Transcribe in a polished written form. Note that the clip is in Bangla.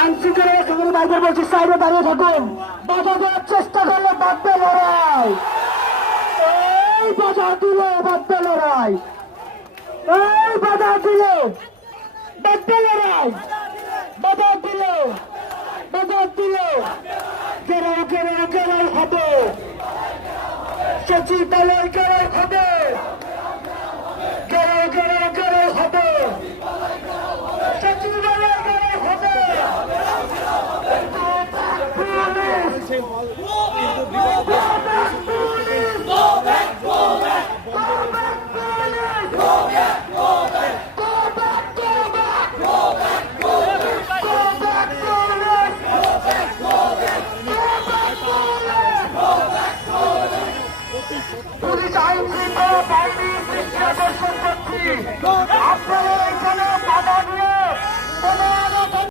আইনশৃঙ্খলা সেখানে বাইকের বলছি সাইডে দাঁড়িয়ে থাকুন। বাধা দেওয়ার চেষ্টা করলে বাঁধবে লড়াই, এই বাধা দিলে বাঁধবে লড়াই, এই বাধা দিলে বাঁধবে লড়াই, বাধা দিলে বাধা দিলে কেরাই কেরাই কেরাই হবে, সচিবালয় কেরাই হবে,